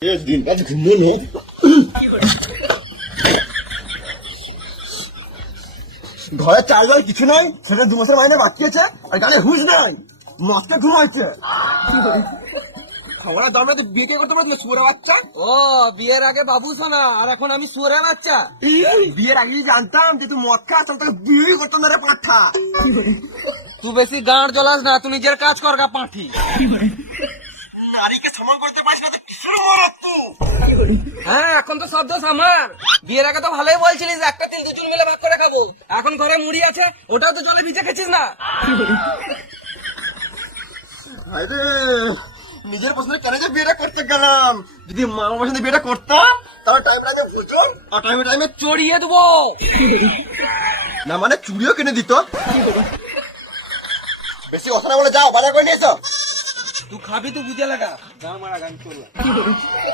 দিনটা ঘুমো না ঘরে চাল জল কিছু নাই, সেটা 2 মাসের মাইনে বাকি আছে, আর গানে হুঁশ নাই, মস্তে ঘুমাইছে। আমরা দমে বিয়ে কে করতে পারছি সুরে বাচ্চা। ও বিয়ের আগে বাবু শোনা, আর এখন আমি সুরে বাচ্চা। বিয়ের আগে জানতাম যে তুই মদ খাস, তোকে বিয়ে করতাম না রে পাঠা। তুই বেশি গাঁড় জ্বলাস না, তুই নিজের কাজ কর গা পাঠি। নারীকে সমান করতে পারিস না তো কিসের মারাত্ম? হ্যাঁ এখন তো সব দোষ আমার। বিয়ের আগে তো ভালোই বলছিলিস একটা তিল দুজন মিলে ভাগ করে খাবো, এখন ঘরে মুড়ি আছে ওটাও তো জলে ভিজে খেছিস না। আরে নিজের পছন্দের কেন যে বিয়েটা করতে গেলাম? যদি মামার পছন্দের বিয়েটা করতাম তাহলে টাইমে বুঝো, আর টাইমে চড়িয়ে দেবো। না মানে চুড়িও কিনে দিত। বেশি কথা না বলে যাও, বাজার করে নিয়ে এসো। তুই খাবি তো বুঝে লাগা। গান মারা গান চললা।